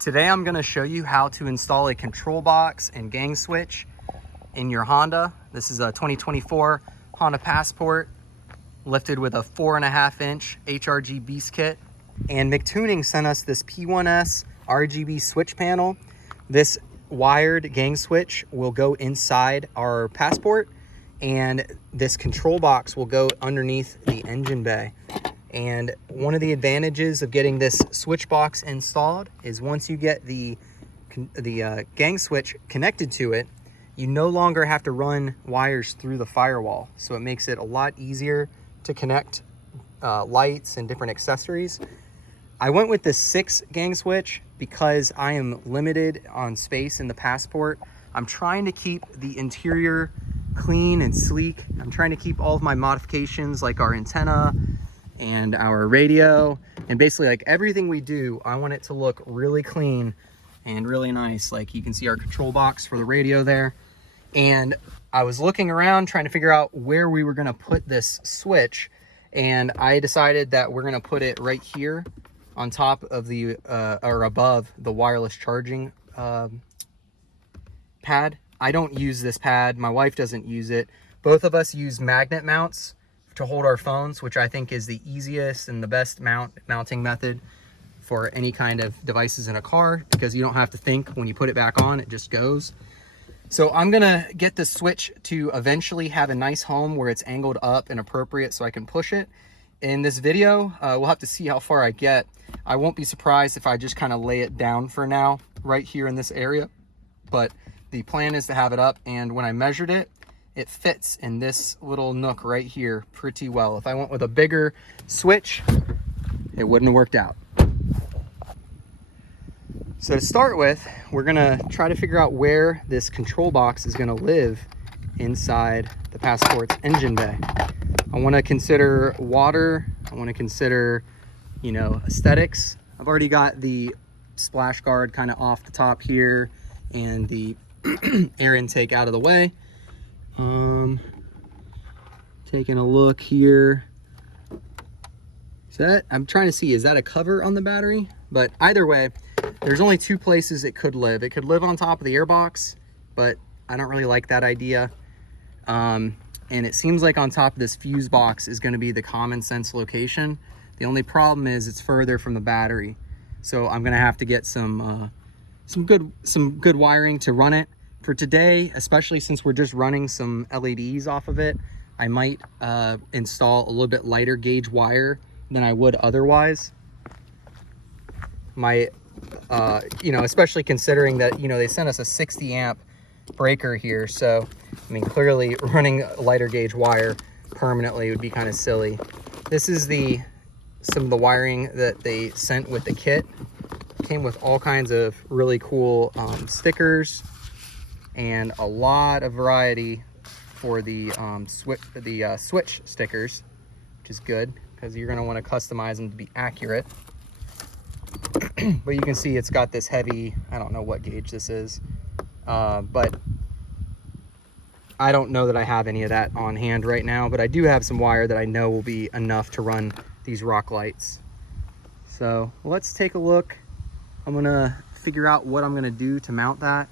Today I'm going to show you how to install a control box and gang switch in your Honda. This is a 2024 Honda Passport lifted with a 4.5-inch HRG Beast kit. And MICTUNING sent us this P1S RGB switch panel. This wired gang switch will go inside our Passport, and this control box will go underneath the engine bay. And one of the advantages of getting this switch box installed is once you get the gang switch connected to it, you no longer have to run wires through the firewall. So it makes it a lot easier to connect lights and different accessories. I went with the 6 gang switch because I am limited on space in the Passport. I'm trying to keep the interior clean and sleek. I'm trying to keep all of my modifications, like our antenna and our radio, and basically like everything we do, I want it to look really clean and really nice. Like you can see our control box for the radio there. And I was looking around trying to figure out where we were gonna put this switch, and I decided that we're gonna put it right here on top of the, or above the wireless charging pad. I don't use this pad, my wife doesn't use it. Both of us use magnet mounts to hold our phones, which I think is the easiest and the best mounting method for any kind of devices in a car, because you don't have to think when you put it back on, it just goes. So I'm gonna get the switch to eventually have a nice home where it's angled up and appropriate so I can push it. In this video, we'll have to see how far I get. I won't be surprised if I just kind of lay it down for now, right here in this area. But the plan is to have it up, and when I measured it, it fits in this little nook right here pretty well. If I went with a bigger switch, it wouldn't have worked out. So to start with, we're gonna try to figure out where this control box is gonna live inside the Passport's engine bay. I wanna consider water, I wanna consider, you know, aesthetics. I've already got the splash guard kind of off the top here and the air intake out of the way. Taking a look here. I'm trying to see, is that a cover on the battery? But either way, there's only 2 places it could live. It could live on top of the airbox, but I don't really like that idea. And it seems like on top of this fuse box is gonna be the common sense location. The only problem is it's further from the battery. So I'm gonna have to get some good wiring to run it. For today, especially since we're just running some LEDs off of it, I might install a little bit lighter gauge wire than I would otherwise. You know, especially considering that, you know, they sent us a 60 amp breaker here. So, I mean, clearly running lighter gauge wire permanently would be kind of silly. This is some of the wiring that they sent with the kit. Came with all kinds of really cool stickers and a lot of variety for the switch stickers, which is good because you're going to want to customize them to be accurate. But you can see it's got this heavy, I don't know what gauge this is, but I don't know that I have any of that on hand right now, but I do have some wire that I know will be enough to run these rock lights. So let's take a look. I'm gonna figure out what I'm gonna do to mount that.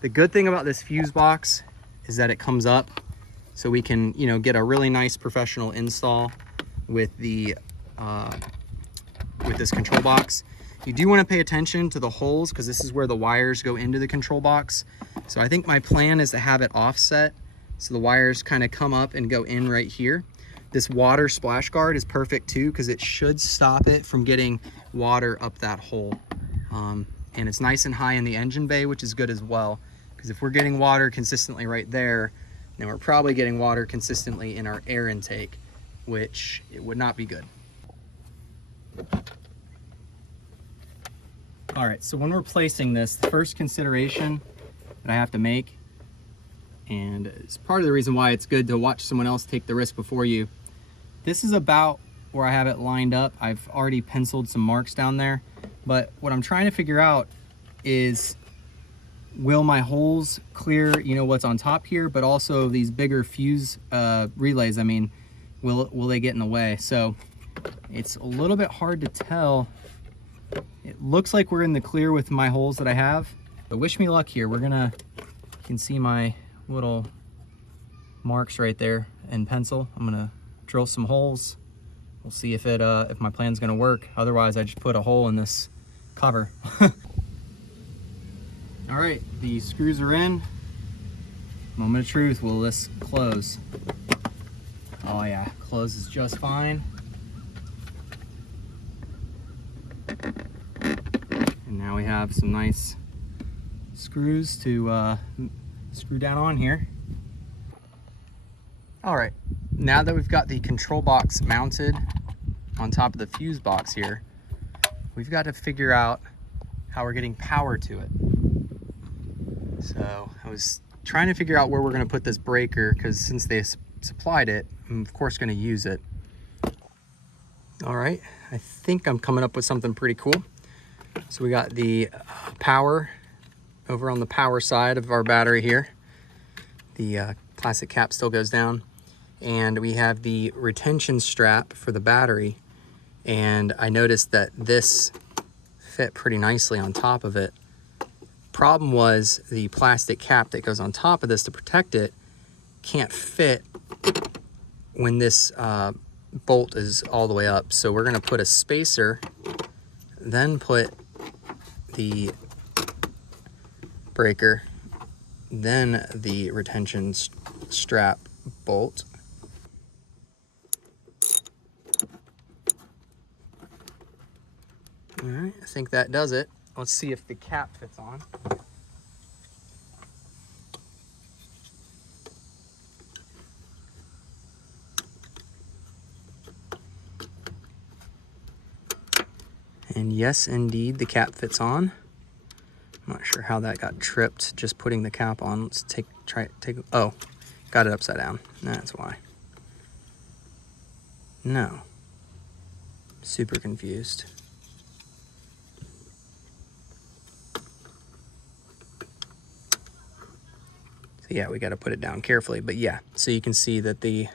The good thing about this fuse box is that it comes up, so we can, you know, get a really nice professional install with the with this control box. You do want to pay attention to the holes because this is where the wires go into the control box. So I think my plan is to have it offset so the wires kind of come up and go in right here. This water splash guard is perfect too because it should stop it from getting water up that hole. And it's nice and high in the engine bay, which is good as well. Because if we're getting water consistently right there, then we're probably getting water consistently in our air intake, which it would not be good. All right, so when we're placing this, the first consideration that I have to make, and it's part of the reason why it's good to watch someone else take the risk before you, this is about where I have it lined up. I've already penciled some marks down there, but what I'm trying to figure out is, will my holes clear, you know, what's on top here, but also these bigger fuse relays, I mean, will they get in the way? So it's a little bit hard to tell It looks like we're in the clear with my holes that I have, but wish me luck here. You can see my little marks right there in pencil. I'm gonna drill some holes. We'll see if my plan's gonna work. Otherwise, I just put a hole in this cover. All right, the screws are in. Moment of truth, will this close? Oh yeah, closes just fine. And now we have some nice screws to screw down on here. All right, now that we've got the control box mounted on top of the fuse box here, we've got to figure out how we're getting power to it. So I was trying to figure out where we're going to put this breaker, because since they supplied it, I'm of course going to use it. All right, I think I'm coming up with something pretty cool. So we got the power over on the power side of our battery here. The plastic cap still goes down, and we have the retention strap for the battery. And I noticed that this fit pretty nicely on top of it. Problem was the plastic cap that goes on top of this to protect it can't fit when this bolt is all the way up. So we're gonna put a spacer, then put the breaker, then the retention strap bolt. All right, I think that does it. Let's see if the cap fits on. And yes, indeed, the cap fits on. I'm not sure how that got tripped just putting the cap on. Let's oh, got it upside down. That's why. No. Super confused. So yeah, we got to put it down carefully, but yeah, so you can see that the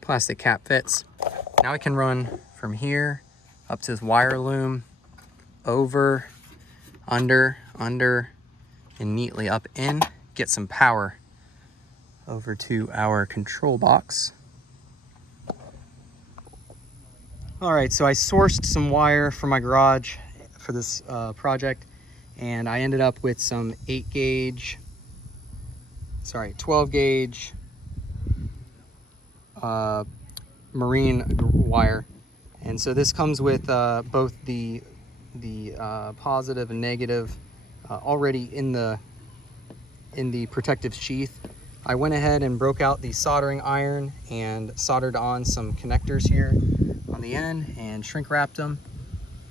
plastic cap fits. Now I can run from here up to this wire loom, over, under, and neatly up in, get some power over to our control box. All right, so I sourced some wire from my garage for this project, and I ended up with some 12 gauge marine wire. And so this comes with both the positive and negative already in the protective sheath. I went ahead and broke out the soldering iron and soldered on some connectors here on the end and shrink wrapped them.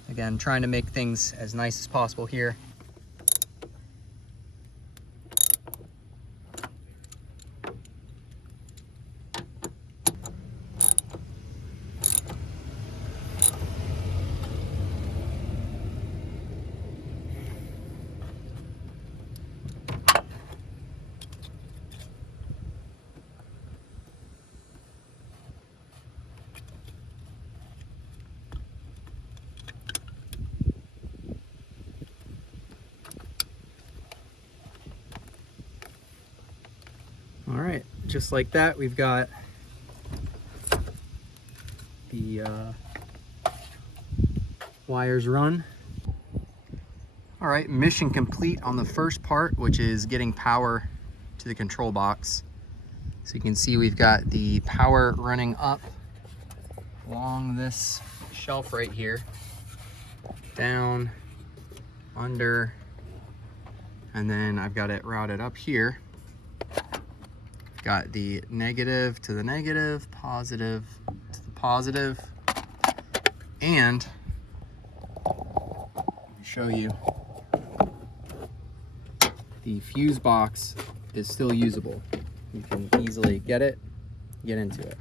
Again, trying to make things as nice as possible here. All right, just like that, we've got the wires run. All right, mission complete on the first part, which is getting power to the control box. So you can see we've got the power running up along this shelf right here, down, under, and then I've got it routed up here. Got the negative to the negative, positive to the positive, and let me show you, the fuse box is still usable. You can easily get into it.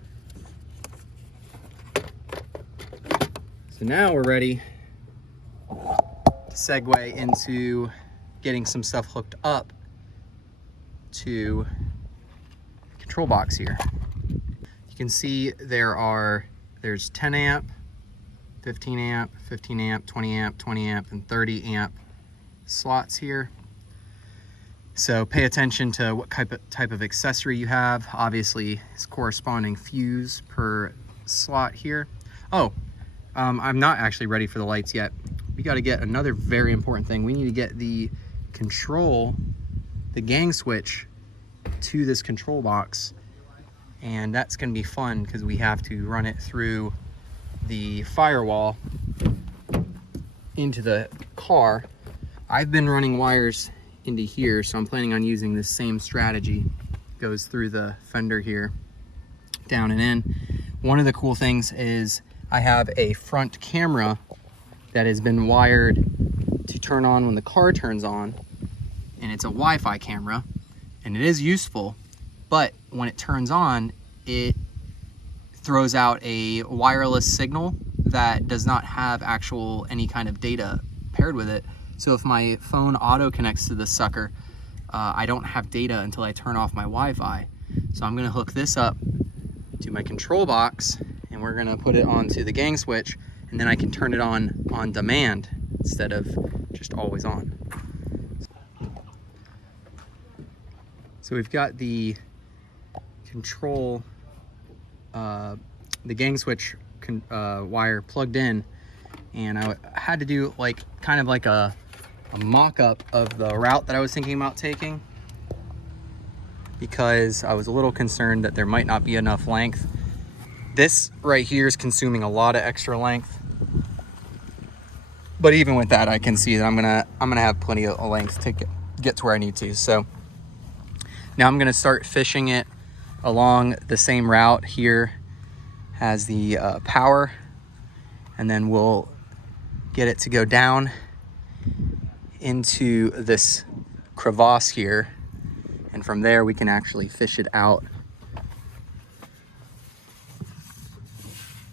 So now we're ready to segue into getting some stuff hooked up to control box here. You can see there's 10 amp, 15 amp, 15 amp, 20 amp, 20 amp, and 30 amp slots here. So pay attention to what type of accessory you have. Obviously, it's corresponding fuse per slot here. Oh, I'm not actually ready for the lights yet. We got to get another very important thing. We need to get the control, the gang switch to this control box. And that's going to be fun because we have to run it through the Firewall into the car. I've been running wires into here, so I'm planning on using this same strategy. Goes through the fender here, down and in. One of the cool things is I have a front camera that has been wired to turn on when the car turns on, and it's a Wi-Fi camera, and it is useful, but when it turns on, it throws out a wireless signal that does not have any kind of data paired with it. So if my phone auto connects to this sucker, I don't have data until I turn off my Wi-Fi. So I'm gonna hook this up to my control box, and we're gonna put it onto the gang switch, and then I can turn it on demand instead of just always on. So we've got the control, the gang switch wire plugged in, and I had to do kind of like a mock-up of the route that I was thinking about taking, because I was a little concerned that there might not be enough length. This right here is consuming a lot of extra length, but even with that, I can see that I'm gonna have plenty of length to get to where I need to. So now I'm gonna start fishing it along the same route. Here has the power, and then we'll get it to go down into this crevasse here, and from there we can actually fish it out.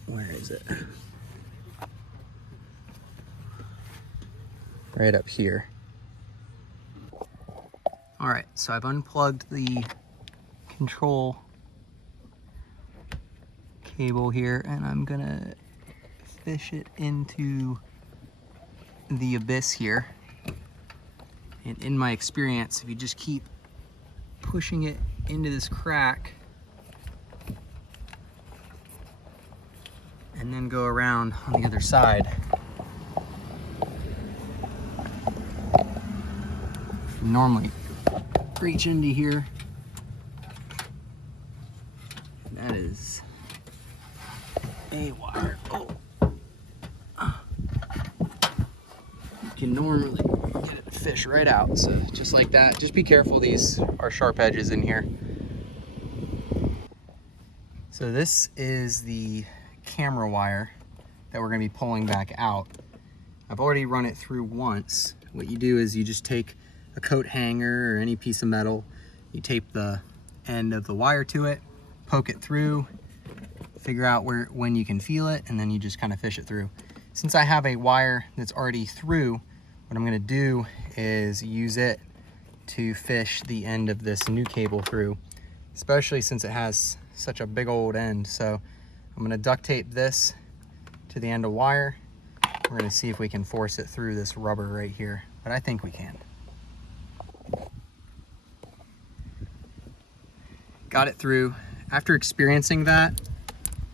Where is it? Right up here. All right, so I've unplugged the control cable here, and I'm gonna fish it into the abyss here. And in my experience, if you just keep pushing it into this crack and then go around on the other side, you normally reach into here. And that is a wire. Oh, you can normally get it to fish right out. So just like that. Just be careful, these are sharp edges in here. So this is the camera wire that we're going to be pulling back out. I've already run it through once. What you do is you just take a coat hanger or any piece of metal, you tape the end of the wire to it, poke it through, figure out when you can feel it, and then you just kind of fish it through. Since I have a wire that's already through, what I'm going to do is use it to fish the end of this new cable through, especially since it has such a big old end. So I'm going to duct tape this to the end of wire. We're going to see if we can force it through this rubber right here, but I think we can. Got it through. After experiencing that,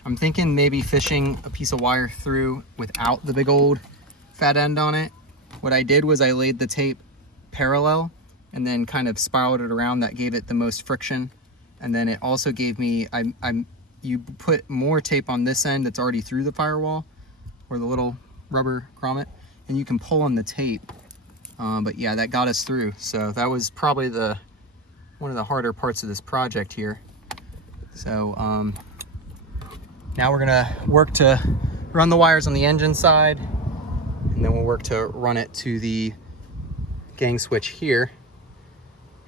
I'm thinking maybe fishing a piece of wire through without the big old fat end on it. What I did was I laid the tape parallel and then kind of spiraled it around. That gave it the most friction. And then it also gave me, you put more tape on this end that's already through the firewall, or the little rubber grommet, and you can pull on the tape. But yeah, that got us through. So that was probably one of the harder parts of this project here. So now we're gonna work to run the wires on the engine side, and then we'll work to run it to the gang switch here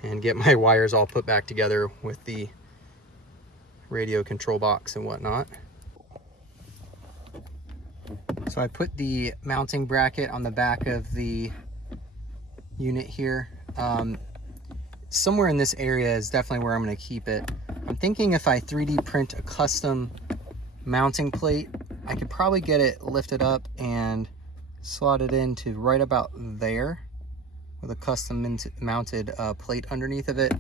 and get my wires all put back together with the radio control box and whatnot. So I put the mounting bracket on the back of the unit here. Somewhere in this area is definitely where I'm going to keep it. I'm thinking if I 3D print a custom mounting plate I could probably get it lifted up and slotted into right about there with a custom mounted plate underneath of it.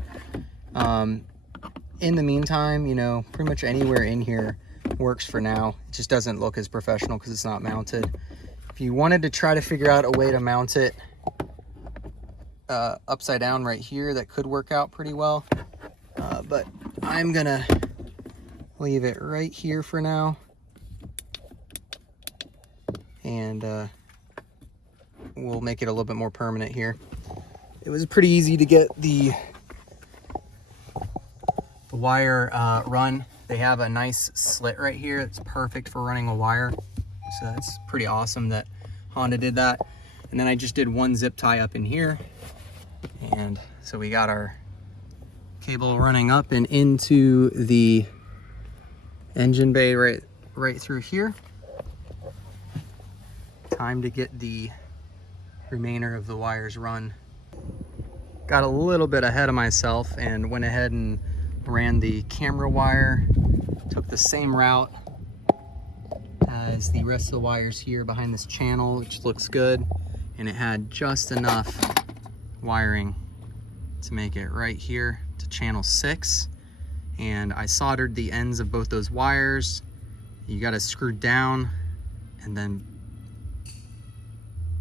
In the meantime, you know, pretty much anywhere in here works for now. It just doesn't look as professional because it's not mounted. If you wanted to try to figure out a way to mount it upside down right here, that could work out pretty well. But I'm gonna leave it right here for now. And we'll make it a little bit more permanent here. It was pretty easy to get the wire run. They have a nice slit right here. It's perfect for running a wire. So that's pretty awesome that Honda did that. And then I just did one zip tie up in here. And so we got our cable running up and into the engine bay right through here. Time to get the remainder of the wires run. Got a little bit ahead of myself and went ahead and ran the camera wire. Took the same route as the rest of the wires here behind this channel, which looks good. And it had just enough wiring to make it right here to channel 6. And I soldered the ends of both those wires. You got to screw down and then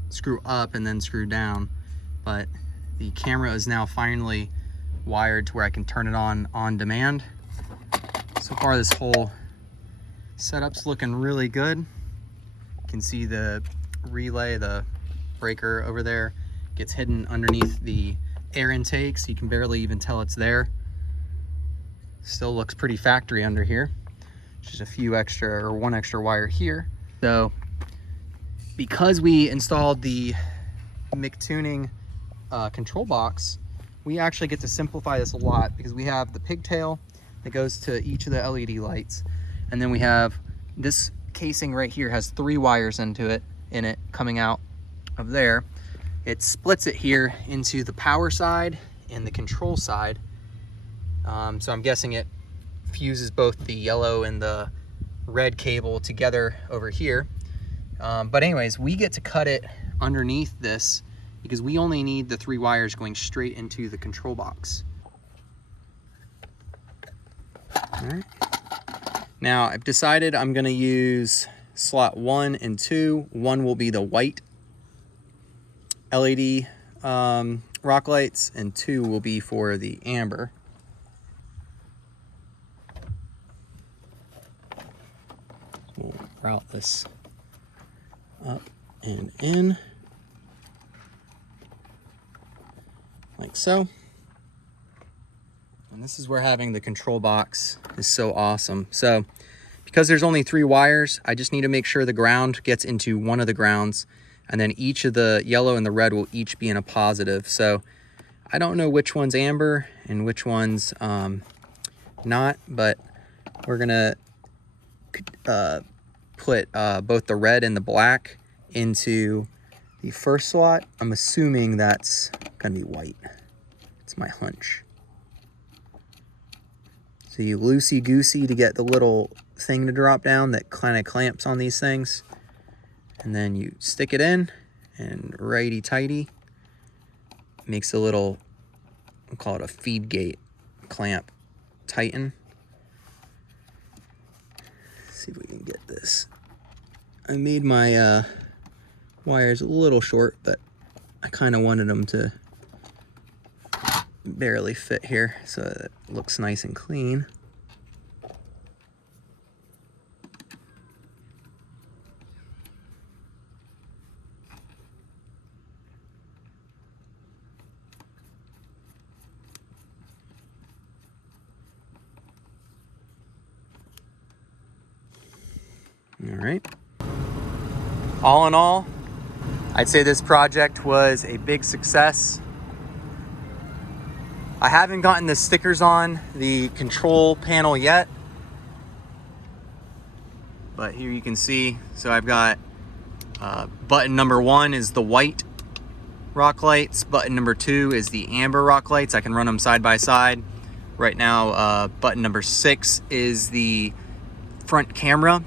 screw up and then screw down. But the camera is now finally wired to where I can turn it on demand. So far this whole setup's looking really good. You can see the relay, the breaker over there gets hidden underneath the air intake, so you can barely even tell it's there. Still looks pretty factory under here. Just a few extra, or one extra wire here. So because we installed the MICTUNING control box, we actually get to simplify this a lot, because we have the pigtail that goes to each of the LED lights, and then we have this casing right here has 3 wires in it coming out of there. It splits it here into the power side and the control side. So I'm guessing it fuses both the yellow and the red cable together over here. But anyways, we get to cut it underneath this because we only need the 3 wires going straight into the control box. All right. Now I've decided I'm gonna use slot 1 and 2. 1 will be the white LED rock lights, and 2 will be for the amber. We'll route this up and in like so. And this is where having the control box is so awesome. So because there's only 3 wires, I just need to make sure the ground gets into one of the grounds, and then each of the yellow and the red will each be in a positive. So I don't know which one's amber and which one's not, but we're gonna put both the red and the black into the first slot. I'm assuming that's gonna be white. It's my hunch. So you loosey-goosey to get the little thing to drop down that kind of clamps on these things. And then you stick it in and righty-tighty. Makes a little, we'll call it a feed gate clamp tighten. Let's see if we can get this. I made my wires a little short, but I kind of wanted them to barely fit here so that it looks nice and clean. All right. All in all, I'd say this project was a big success. I haven't gotten the stickers on the control panel yet, but here you can see, so I've got button number 1 is the white rock lights, button number 2 is the amber rock lights. I can run them side by side. Right now, button number 6 is the front camera,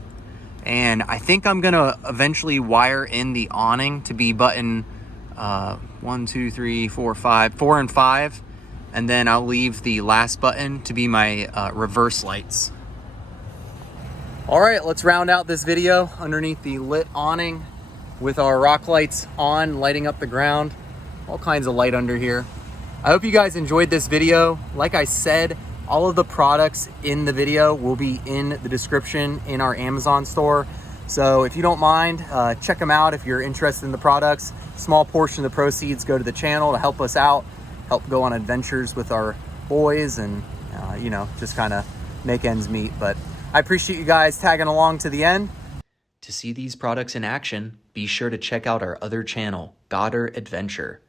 And I think I'm gonna eventually wire in the awning to be button 1, 2, 3, 4, 5, 4 and 5. And then I'll leave the last button to be my reverse lights. All right, let's round out this video underneath the lit awning with our rock lights on, lighting up the ground. All kinds of light under here. I hope you guys enjoyed this video. Like I said, all of the products in the video will be in the description in our Amazon store. So if you don't mind, check them out if you're interested in the products. Small portion of the proceeds go to the channel to help us out, help go on adventures with our boys, and you know, just kind of make ends meet. But I appreciate you guys tagging along to the end. To see these products in action, be sure to check out our other channel, Goddard Adventure.